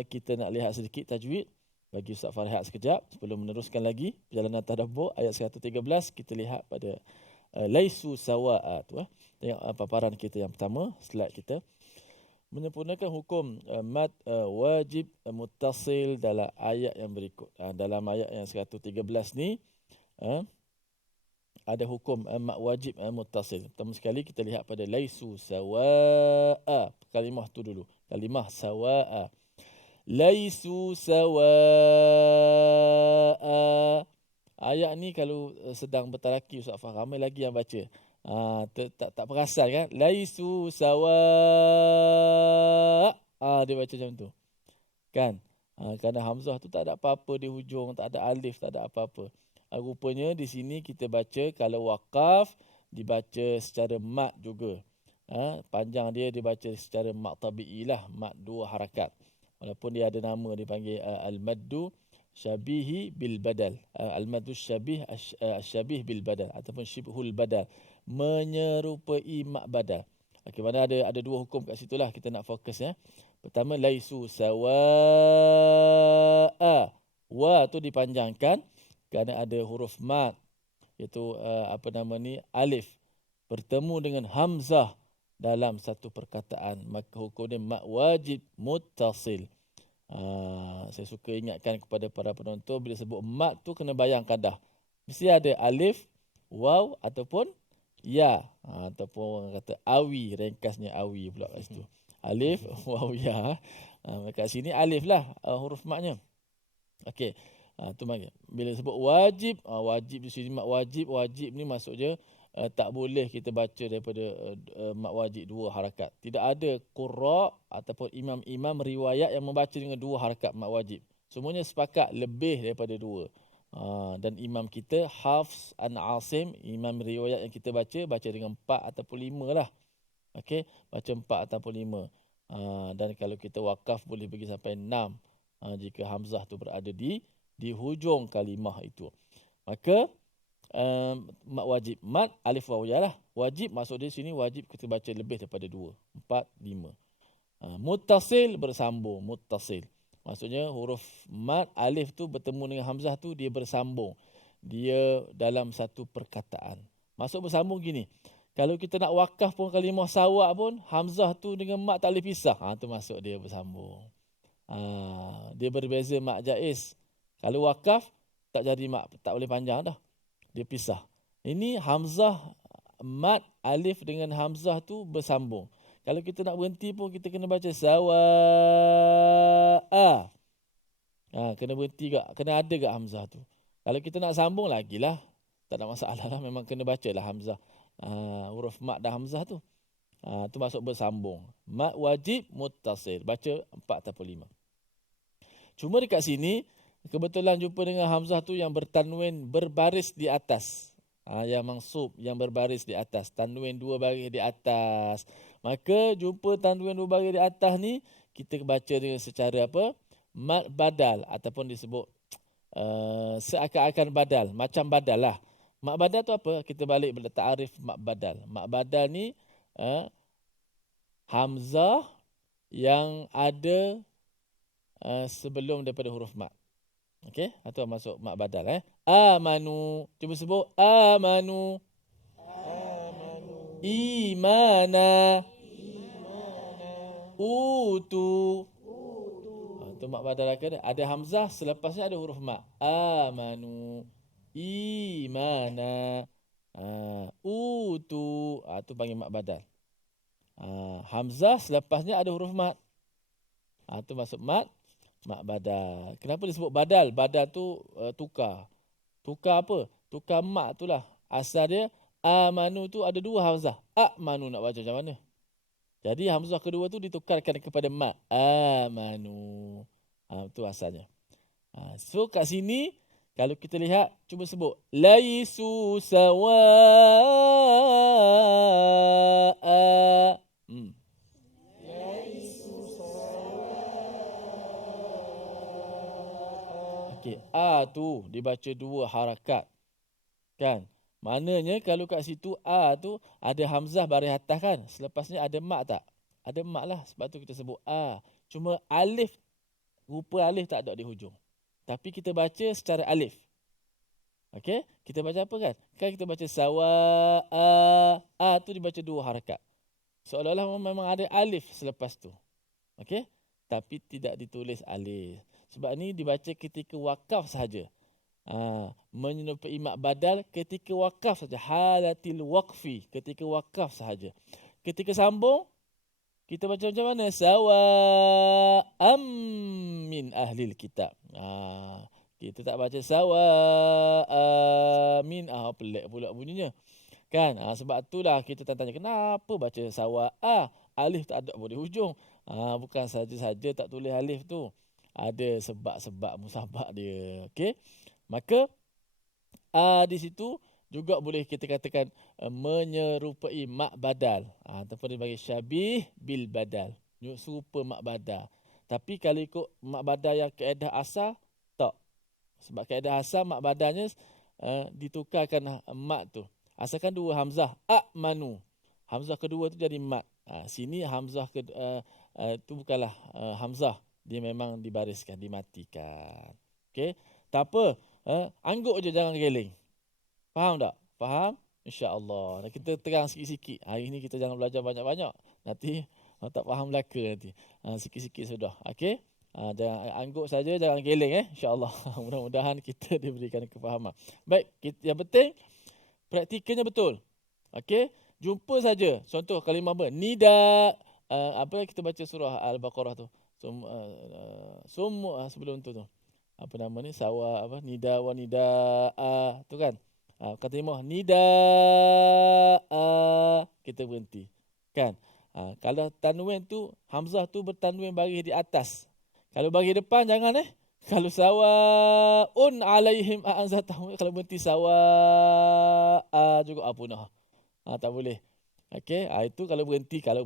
kita nak lihat sedikit tajwid bagi Ustaz Farhat sekejap sebelum meneruskan lagi perjalanan tadabbur ayat 113. Kita lihat pada laisu sawa'a tu. Tengok paparan kita yang pertama, slide kita. Menyempurnakan hukum mad wajib muttasil dalam ayat yang berikut. Dalam ayat yang 113 ni ada hukum mad wajib muttasil. Pertama sekali kita lihat pada laisu sawa'a. Kalimah tu dulu. Kalimah sawa'a. Laisu sawa'a. Ayat ni kalau sedang bertaraki Ustaz Fah, ramai lagi yang baca. Tak perasan kan? Laisu sawa'a. Dia baca macam tu. Kan? Kerana hamzah tu tak ada apa-apa di hujung, tak ada alif, tak ada apa-apa. Rupanya di sini kita baca kalau waqaf dibaca secara mat juga. Panjang dia dibaca secara mat tabi'i lah, mat dua harakat. Walaupun dia ada nama dipanggil al-maddu syabihi bil badal. Al-maddu syabih syabih bil badal ataupun syibhul badal, menyerupai mat badal. Okey, mana ada dua hukum kat situlah kita nak fokus ya. Pertama, laisu sawa'a. Wa tu dipanjangkan kerana ada huruf mat, iaitu alif bertemu dengan hamzah dalam satu perkataan, maka hukumnya mat wajib muttasil. Saya suka ingatkan kepada para penonton, bila sebut mat tu kena bayangkan dah mesti ada alif, waw ataupun ya, ataupun orang kata awi, ringkasnya awi pula kat situ. Alif, waw, ya. Kat sini alif lah huruf matnya. Okey. Tu mari. Bila sebut wajib, wajib di sini mat wajib, wajib ni maksudnya tak boleh kita baca daripada mat wajib dua harakat. Tidak ada qurra ataupun imam-imam riwayat yang membaca dengan dua harakat mat wajib. Semuanya sepakat lebih daripada dua. Dan imam kita Hafs an Asim, imam riwayat yang kita baca dengan 4 ataupun 5 lah. Okey, baca 4 ataupun 5. Dan kalau kita wakaf boleh pergi sampai 6 jika hamzah tu berada di hujung kalimah itu. Maka mat wajib, mat alif waw ya lah. Wajib maksud dia sini wajib kita baca lebih daripada 2, 4, 5. Muttasil bersambung, muttasil. Maksudnya huruf mat alif tu bertemu dengan hamzah tu dia bersambung. Dia dalam satu perkataan. Maksud bersambung gini. Kalau kita nak wakaf pun kalimah sawa' pun hamzah tu dengan mat tak boleh pisah. Tu maksud dia bersambung. Dia berbeza mat jaiz. Kalau wakaf tak jadi mat, tak boleh panjang dah. Dia pisah. Ini hamzah mat alif dengan hamzah tu bersambung. Kalau kita nak berhenti pun kita kena baca sawa'a. Kena berhenti gak, kena ada gak hamzah tu. Kalau kita nak sambung lagilah, tak ada masalah lah, memang kena bacalah hamzah. Huruf mat dan hamzah tu. Tu maksud bersambung. Mat wajib muttasil. Baca 4 ataupun 5. Cuma dekat sini kebetulan jumpa dengan hamzah tu yang bertanwin berbaris di atas. Yang mansub, yang berbaris di atas. Tanwin 2 baris di atas. Maka jumpa tanwin 2 baris di atas ni, kita baca dengan secara apa? Mad badal ataupun disebut seakan-akan badal. Macam badal lah. Mad badal tu apa? Kita balik pada ta'arif mad badal. Mad badal ni hamzah yang ada sebelum daripada huruf mat. Okey, itu masuk mat badal. Amanu. Cuba sebut amanu. Amanu. Imana. Utu. Itu mak badal kan. Ada hamzah, selepasnya ada huruf mak. Amanu. Imana. Utu. Itu panggil mak badal. Hamzah selepasnya ada huruf mat. Itu masuk mat badal. Kenapa disebut badal? Badal tu tukar. Tukar apa? Tukar mak tu lah. Asal dia amanu tu ada dua hamzah. Amanu nak baca macam mana? Jadi hamzah kedua tu ditukarkan kepada mat. Amanu. Itu asalnya. So kat sini kalau kita lihat cuba sebut laisu sawaa. Okey, a tu dibaca dua harakat. Kan? Maknanya kalau kat situ a tu ada hamzah baris atas kan? Selepasnya ada mak tak? Ada mak lah, sebab tu kita sebut a. Cuma alif, rupa alif tak ada di hujung. Tapi kita baca secara alif. Okey? Kita baca apa kan? Kan kita baca sawa a tu dibaca dua harakat. Seolah-olah memang ada alif selepas tu. Okey? Tapi tidak ditulis alif. Sebab ni dibaca ketika wakaf sahaja. Menyerupai mak badal ketika wakaf saja. Halatil waqfi, ketika wakaf sahaja. Ketika sambung, kita baca macam mana? Sawa'am min ahlil kitab. Kita tak baca sawa'amin. Pelik pula bunyinya. Kan? Sebab itulah kita tanya kenapa baca sawa'a? Alif tak ada pun di hujung. Bukan saja-saja tak tulis alif tu. Ada sebab-sebab musabak dia. Okey? Maka di situ juga boleh kita katakan menyerupai mak badal. Ataupun dia bagi syabih bil badal. Serupa mak badal. Tapi kalau ikut mak badal yang kaedah asal, tak. Sebab kaedah asal mak badalnya ditukarkan mak tu. Asalkan dua hamzah. A'manu. Hamzah kedua tu jadi mat. Sini hamzah tu bukanlah hamzah. Dia memang dibariskan, dimatikan. Okey? Tak apa. Angguk je, jangan geleng. Faham tak? Faham? InsyaAllah. Kita terang sikit-sikit. Hari ni kita jangan belajar banyak-banyak. Nanti tak faham belaka nanti. Sikit-sikit sudah. Okey? Jangan angguk saja, jangan geleng. InsyaAllah. Mudah-mudahan kita diberikan kefahaman. Baik. Yang penting, praktikalnya betul. Okey? Jumpa saja. Contoh kalimah apa? Nida. Apa kita baca surah Al-Baqarah tu? Sebelum tu. Apa nama ni? Sawa apa? Nida wa nida'a tu kan? Kalimah nida'a kita berhenti. Kan? Kalau tanwin tu hamzah tu bertanwin baris di atas. Kalau baris depan jangan Kalau sawaun alaihim a'anzatahum, kalau berhenti sawa'a juga punah. Tak boleh. Okey, itu kalau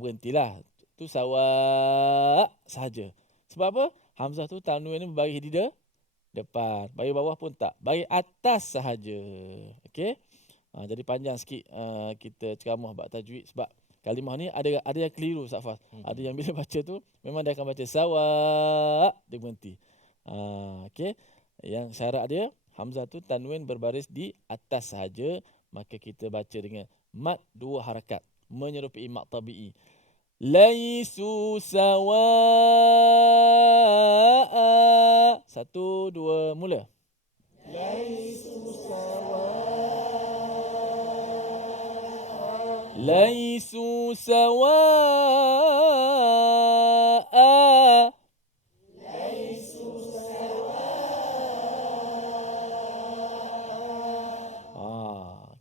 berhentilah. Tu sawa sahaja. Sebab apa? Hamzah tu tanwin ni berbaris di depan. Baris bawah pun tak. Baris atas sahaja. Okey? Jadi panjang sikit kita ceramah bab tajwid sebab kalimah ni ada yang keliru Safas. Ada yang bila baca tu memang dia akan baca sawa, dia berhenti. Okey? Yang syarat dia hamzah tu tanwin berbaris di atas sahaja, maka kita baca dengan mat dua harakat menyerupai mat tabi'i. Laisu sawa'a. 1, 2, mula. Laisu sawa'a. Laisu sawa'a. Laisu sawa'a.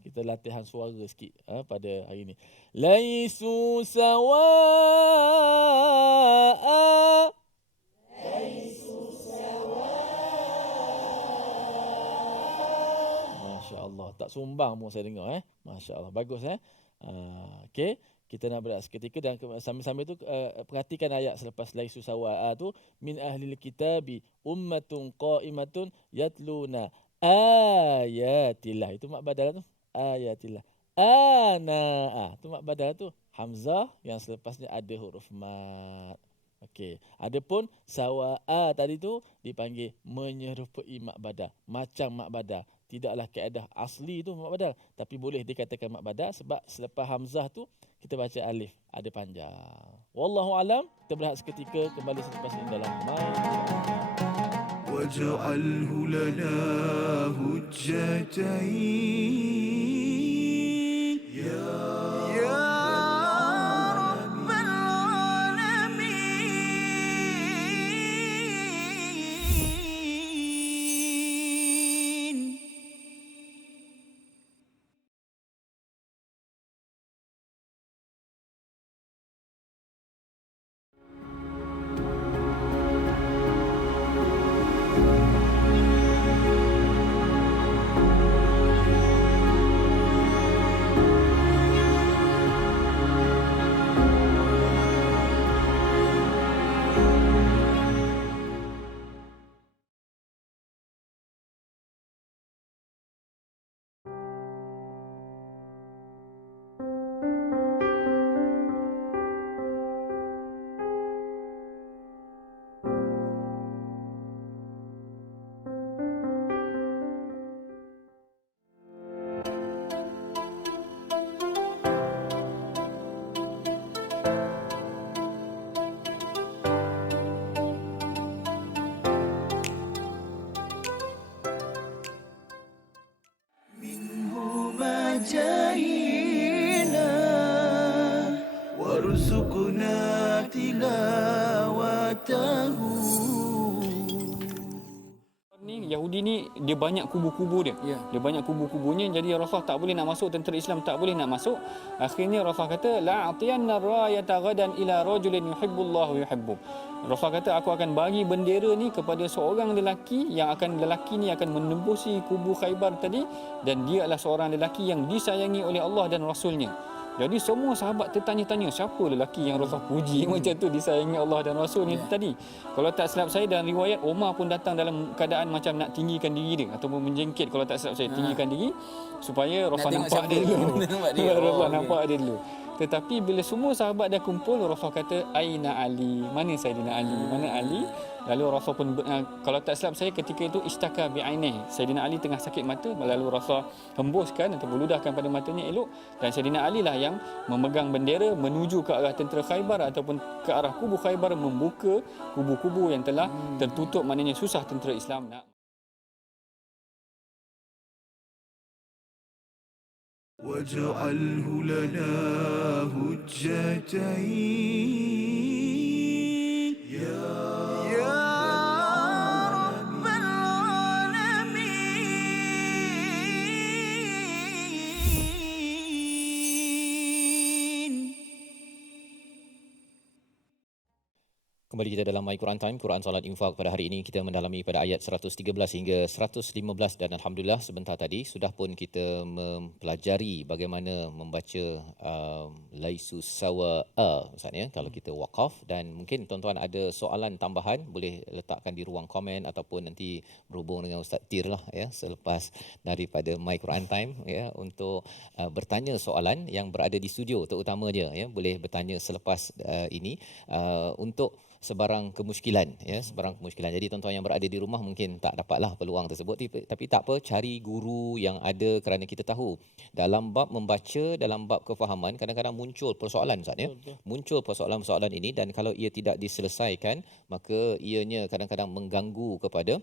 Kita latihan suara sikit pada hari ini. Laisu sawa'a. Laisu sawa'a. Masya-Allah, tak sumbang pun saya dengar Masya-Allah, bagus Okey, kita nak berehat seketika dan sambil-sambil tu perhatikan ayat selepas laisu sawa'a tu, min ahlil kitabi ummatun qa'imatun yatluna ayatillah. Itu mak badal tu. Ayatillah. Tu mak badal tu hamzah yang selepasnya ada huruf mat. Okey. Adapun sawa'a tadi tu dipanggil menyerupai mak badal, macam mak badal. tidaklah kaedah asli tu mad badal, tapi boleh dikatakan mad badal sebab selepas hamzah tu kita baca alif, ada panjang. Wallahu alam. Kita berehat seketika, kembali selepas ini dalam واجعله لنا هجتين يا رب العالمين. جاهنا وارزقنا تلاوته. Yahudi ni dia banyak kubu-kubu dia. Dia banyak kubu-kubunya, jadi Rasulullah tak boleh nak masuk, tentera Islam tak boleh nak masuk. Akhirnya Rasulullah kata la atiyanna rayata ghadan ila rajulin yuhibbullahu yuhibbu. Rasulullah kata aku akan bagi bendera ni kepada seorang lelaki yang lelaki ni akan menembusi kubu Khaybar tadi, dan dia adalah seorang lelaki yang disayangi oleh Allah dan Rasulnya. Jadi semua sahabat tertanya-tanya siapa lelaki yang Rasulullah puji macam tu, disayangi Allah dan Rasul ni tadi. Kalau tak silap saya dalam riwayat, Umar pun datang dalam keadaan macam nak tinggikan diri dia ataupun menjengkit, kalau tak silap saya, tinggikan diri supaya Rasulullah nampak dia dulu. Rasulullah nampak dia dulu. Tetapi bila semua sahabat dah kumpul, Rasulullah kata Aina Ali, mana Saidina Ali, mana Ali? Lalu Rasul pun kalau tak silap saya ketika itu istaka bi'ainih, Saidina Ali tengah sakit mata, lalu Rasul hembuskan atau beludahkan pada matanya elok, dan Saidina Ali lah yang memegang bendera menuju ke arah tentera Khaybar ataupun ke arah kubu Khaybar, membuka kubu-kubu yang telah tertutup, maknanya susah tentera Islam nak. واجعله لنا هجتين يا رب العالمين. Kembali kita dalam My Quran Time, Quran Salat Infak. Pada hari ini kita mendalami pada ayat 113 hingga 115, dan Alhamdulillah sebentar tadi sudah pun kita mempelajari bagaimana membaca Laisu Sawa'a, maksudnya kalau kita wakaf. Dan mungkin tuan-tuan ada soalan tambahan, boleh letakkan di ruang komen ataupun nanti berhubung dengan Ustaz Tir lah ya, selepas daripada My Quran Time ya, untuk bertanya soalan yang berada di studio terutamanya ya, boleh bertanya selepas ini untuk sebarang kemusykilan ya, sebarang kemusykilan. Jadi tuan-tuan yang berada di rumah mungkin tak dapatlah peluang tersebut, tapi tak apa, cari guru yang ada, kerana kita tahu dalam bab membaca, dalam bab kefahaman kadang-kadang muncul persoalan Ustaz ya. Muncul persoalan-persoalan ini, dan kalau ia tidak diselesaikan maka ianya kadang-kadang mengganggu kepada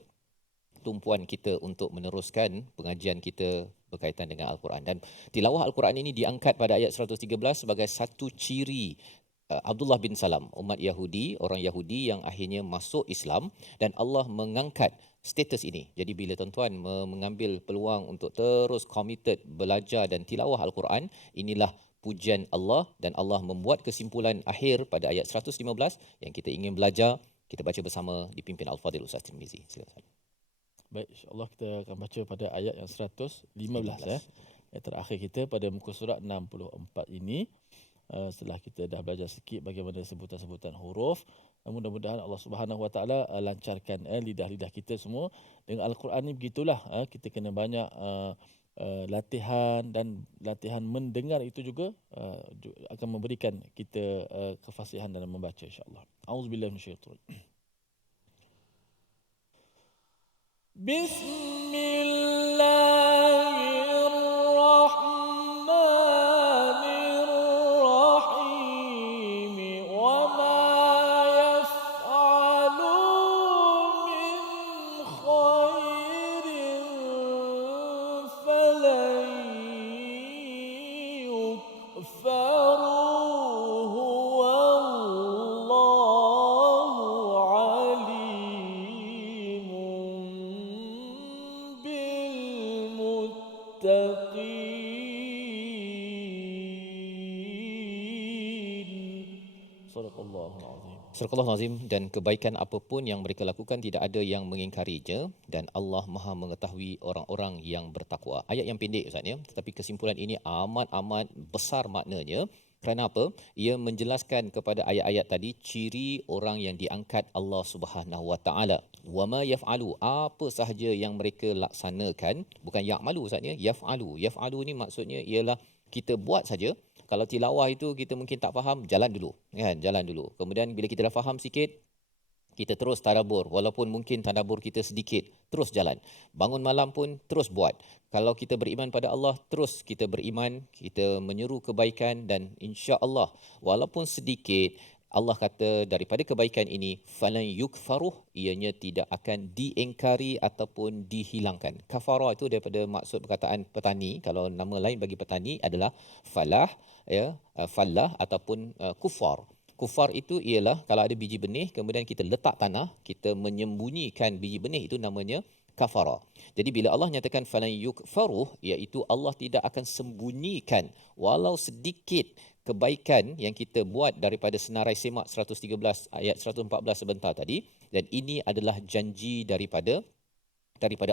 tumpuan kita untuk meneruskan pengajian kita berkaitan dengan Al-Quran. Dan tilawah Al-Quran ini diangkat pada ayat 113 sebagai satu ciri Abdullah bin Salam, umat Yahudi, orang Yahudi yang akhirnya masuk Islam, dan Allah mengangkat status ini. Jadi bila tuan-tuan mengambil peluang untuk terus committed belajar dan tilawah Al-Quran, inilah pujian Allah, dan Allah membuat kesimpulan akhir pada ayat 115 yang kita ingin belajar. Kita baca bersama dipimpin Al-Fadhil Ustaz Tirmizi. Silakan. Baik, insya-Allah kita akan baca pada ayat yang 115 ya. Yang terakhir kita pada muka surat 64 ini. Setelah kita dah belajar sikit bagaimana sebutan-sebutan huruf, mudah-mudahan Allah Subhanahu Wa Taala lancarkan lidah-lidah kita semua dengan Al-Quran ni. Begitulah kita kena banyak latihan, dan latihan mendengar itu juga akan memberikan kita kefasihan dalam membaca, insya-Allah. Auzubillahi minasyaitanir rajim. بسم الله الرحمن الرحيم وما يفعلوا من خير فلن يكفروه والله عليم بالمتقين. صدق الله العظيم. Surah Al-Azim, dan kebaikan apapun yang mereka lakukan tidak ada yang mengingkarinya dan Allah Maha mengetahui orang-orang yang bertakwa. Ayat yang pendek Ustaz ya, tetapi kesimpulan ini amat besar maknanya. Kerana apa? Ia menjelaskan kepada ayat-ayat tadi ciri orang yang diangkat Allah Subhanahu Wa Taala. Wa ma yaf'alu, apa sahaja yang mereka laksanakan, bukan ya'malu Ustaz ya, yaf'alu. Yaf'alu ni maksudnya ialah kita buat saja. Kalau tilawah itu kita mungkin tak faham, jalan dulu, kan? Jalan dulu. Kemudian bila kita dah faham sikit, kita terus tadabbur, walaupun mungkin tadabbur kita sedikit, terus jalan. Bangun malam pun terus buat. Kalau kita beriman pada Allah, terus kita beriman, kita menyeru kebaikan dan insya-Allah walaupun sedikit, Allah kata daripada kebaikan ini falan yukfaruh, ianya tidak akan diingkari ataupun dihilangkan. Kafara itu daripada maksud perkataan petani, kalau nama lain bagi petani adalah falah ya, falah ataupun kufar. Kufar itu ialah kalau ada biji benih kemudian kita letak tanah, kita menyembunyikan biji benih, itu namanya kafara. Jadi bila Allah nyatakan falan yukfaruh, iaitu Allah tidak akan sembunyikan walau sedikit kebaikan yang kita buat daripada senarai semak 113 ayat 114 sebentar tadi, dan ini adalah janji daripada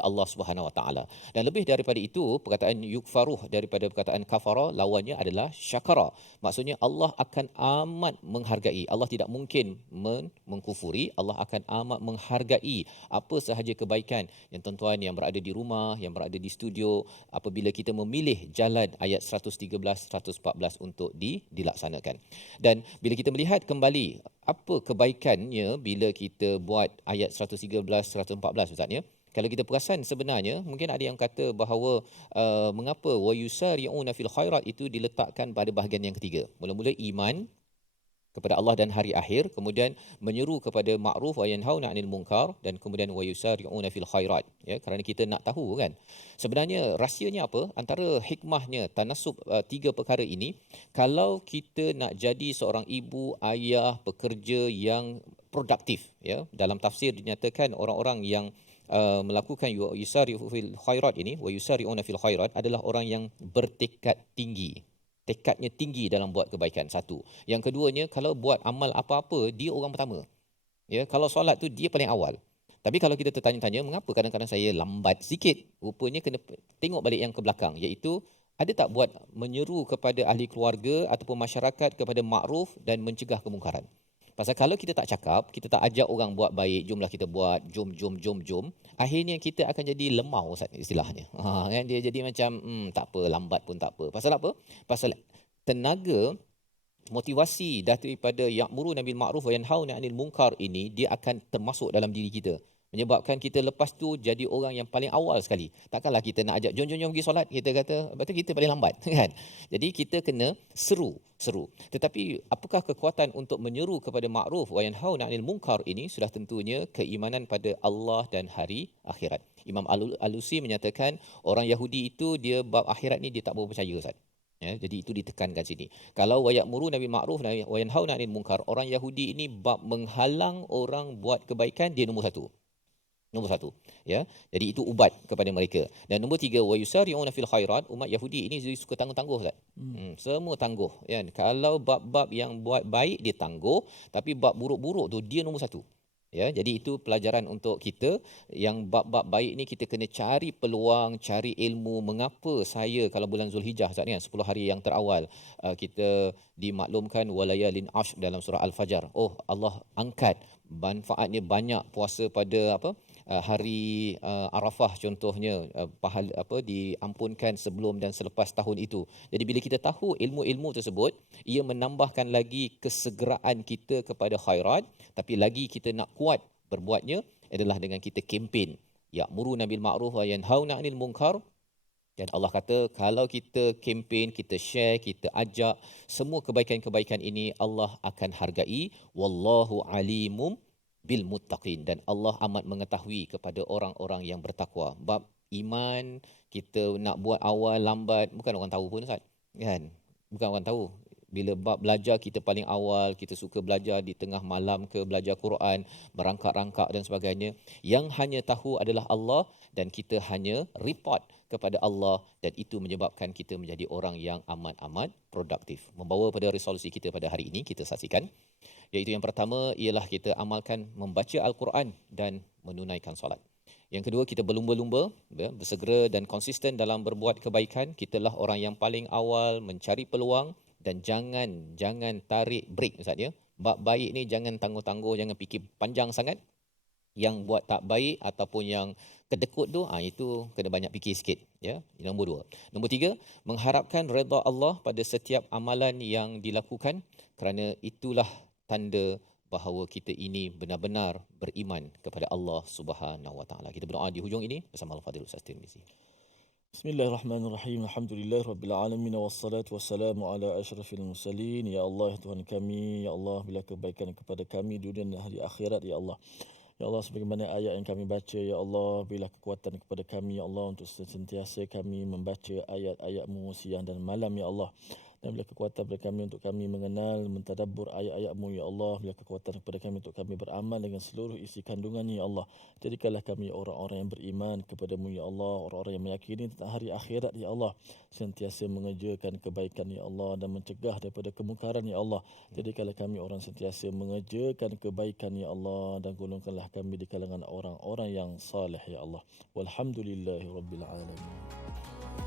Allah Subhanahu Wa Taala. Dan lebih daripada itu, perkataan yukfaruh daripada perkataan kafara, lawannya adalah syakara. Maksudnya Allah akan amat menghargai. Allah tidak mungkin mengkufuri. Allah akan amat menghargai apa sahaja kebaikan yang tuan-tuan yang berada di rumah, yang berada di studio, apabila kita memilih jalan ayat 113, 114 untuk dilaksanakan. Dan bila kita melihat kembali apa kebaikannya bila kita buat ayat 113, 114 Ustaz ya. Kalau kita perasan sebenarnya mungkin ada yang kata bahawa mengapa wa yusari'una fil khairat itu diletakkan pada bahagian yang ketiga. Mula-mula iman kepada Allah dan hari akhir, kemudian menyeru kepada ma'ruf wa yanhauna 'anil munkar, dan kemudian wa yusari'una fil khairat, ya, kerana kita nak tahu kan sebenarnya rahsianya apa, antara hikmahnya tanasub tiga perkara ini. Kalau kita nak jadi seorang ibu, ayah, pekerja yang produktif, ya, dalam tafsir dinyatakan orang-orang yang melakukan yusari'u fil khairat ini, wa yusari'una fil khairat, adalah orang yang bertekad tinggi. Tekadnya tinggi dalam buat kebaikan, satu. Yang keduanya, kalau buat amal apa-apa, dia orang pertama. Ya, kalau solat tu dia paling awal. Tapi kalau kita tertanya-tanya, mengapa kadang-kadang saya lambat sikit? Rupanya kena tengok balik yang ke belakang, iaitu ada tak buat menyeru kepada ahli keluarga ataupun masyarakat kepada makruf dan mencegah kemungkaran. Pasal kalau kita tak cakap, kita tak ajak orang buat baik, jomlah kita buat, jom. Akhirnya kita akan jadi lemau istilahnya. Kan dia jadi macam tak apa, lambat pun tak apa. Pasal apa? Pasal tenaga motivasi daripada ya'muruna bil ma'ruf wa yanhauna 'anil munkar ini, dia akan termasuk dalam diri kita. Menyebabkan kita lepas tu jadi orang yang paling awal sekali. Takkanlah kita nak ajak jom pergi solat, kita kata betul kita paling lambat kan. Jadi kita kena seru. Tetapi apakah kekuatan untuk menyeru kepada makruf wa yanhauna 'anil munkar ini? Sudah tentunya keimanan pada Allah dan hari akhirat. Imam Al-Alusi menyatakan orang Yahudi itu dia bab akhirat ni dia tak berapa percaya Ustaz. Ya, jadi itu ditekankan sini. Kalau wa ya'muruna bil ma'ruf wa yanhauna 'anil munkar, orang Yahudi ini bab menghalang orang buat kebaikan, dia nombor satu, ya. Jadi itu ubat kepada mereka. Dan nombor tiga, wa yusari'una fil khairat, umat Yahudi ini suka tangguh-tangguh Ustaz. Semua tangguh, ya. Kalau bab-bab yang buat baik dia tangguh, tapi bab buruk-buruk tu dia nombor satu. Ya, jadi itu pelajaran untuk kita yang bab-bab baik ni, kita kena cari peluang, cari ilmu. Mengapa saya kalau bulan Zulhijjah Ustaz kan 10 hari yang terawal kita dimaklumkan walayalin ashr dalam surah Al-Fajr. Oh, Allah angkat manfaatnya banyak puasa pada hari Arafah contohnya, pahala diampunkan sebelum dan selepas tahun itu. Jadi bila kita tahu ilmu-ilmu tersebut, ia menambahkan lagi kesegeraan kita kepada khairat, tapi lagi kita nak kuat berbuatnya adalah dengan kita kempen, ya'muruna bil ma'ruf wa yanhauna 'anil munkar. Dan Allah kata kalau kita kempen, kita share, kita ajak semua kebaikan-kebaikan ini, Allah akan hargai. Wallahu alimum bil muttaqin, dan Allah amat mengetahui kepada orang-orang yang bertakwa. Bab iman kita nak buat awal lambat bukan orang tahu pun Ustaz. Kan? Bukan orang tahu. Bila bab belajar kita paling awal, kita suka belajar di tengah malam ke, belajar Quran, merangkak-rangkak dan sebagainya. Yang hanya tahu adalah Allah dan kita hanya report kepada Allah, dan itu menyebabkan kita menjadi orang yang amat-amat produktif. Membawa pada resolusi kita pada hari ini, kita saksikan. Iaitu yang pertama ialah kita amalkan membaca Al-Quran dan menunaikan solat. Yang kedua, kita berlumba-lumba, bersegera dan konsisten dalam berbuat kebaikan. Kitalah orang yang paling awal mencari peluang dan jangan tarik break Ustaz ya. Bab baik ni jangan tangguh-tangguh, jangan fikir panjang sangat. Yang buat tak baik ataupun yang kedekut tu, itu kena banyak fikir sikit ya. Nombor 2. Nombor 3, mengharapkan redha Allah pada setiap amalan yang dilakukan, kerana itulah tanda bahawa kita ini benar-benar beriman kepada Allah Subhanahu Wa Taala. Kita berdoa di hujung ini bersama Al-Fadhil Ustaz Tirmizi. Bismillahirrahmanirrahim. Alhamdulillah Rabbil Wassalatu wassalamu ala asyrafil mursalin. Ya Allah, ya Tuhan kami, ya Allah, bila kebaikan kepada kami di dunia dan hari akhirat, ya Allah. Ya Allah, sebagaimana ayat yang kami baca, ya Allah, bila kekuatan kepada kami, ya Allah, untuk sentiasa kami membaca ayat-ayat-Mu siang dan malam, ya Allah. Dan bila kekuatan kepada kami untuk kami mengenal, mentadabbur ayat-ayat-Mu, ya Allah. Bila kekuatan kepada kami untuk kami beramal dengan seluruh isi kandungannya, ya Allah. Jadikanlah kami orang-orang yang beriman kepada-Mu, ya Allah. Orang-orang yang meyakini tentang hari akhirat, ya Allah. Sentiasa mengerjakan kebaikan, ya Allah, dan mencegah daripada kemungkaran, ya Allah. Jadikanlah kami orang sentiasa mengerjakan kebaikan, ya Allah, dan golongkanlah kami di kalangan orang-orang yang saleh, ya Allah. Walhamdulillahirabbil alamin.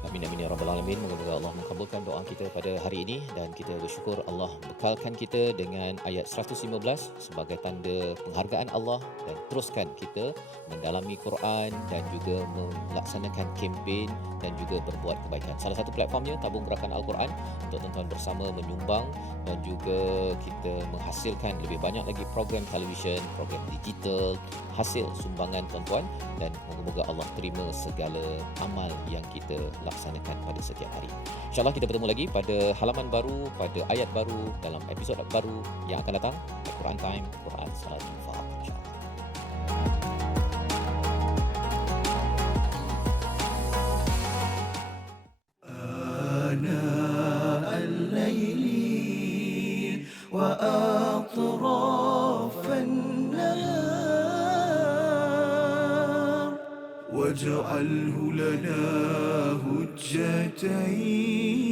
Amin amin ya rabbal alamin. Moga-moga Allah mengabulkan doa kita pada hari ini, dan kita bersyukur Allah bekalkan kita dengan ayat 115 sebagai tanda penghargaan Allah, dan teruskan kita mendalami Quran dan juga melaksanakan kempen dan juga berbuat kebaikan. Salah satu platformnya Tabung Gerakan Al-Quran, untuk tuan-tuan bersama menyumbang dan juga kita menghasilkan lebih banyak lagi program televisyen, program digital, hasil sumbangan tuan-tuan, dan moga-moga Allah terima segala amal yang kita laksanakan pada setiap hari. InsyaAllah kita bertemu lagi pada halaman baru, pada ayat baru, dalam episod baru yang akan datang. Quran Time, Quran Salat Faham, insyaAllah. آناء الليل وأطراف النهار واجعله لنا هجتين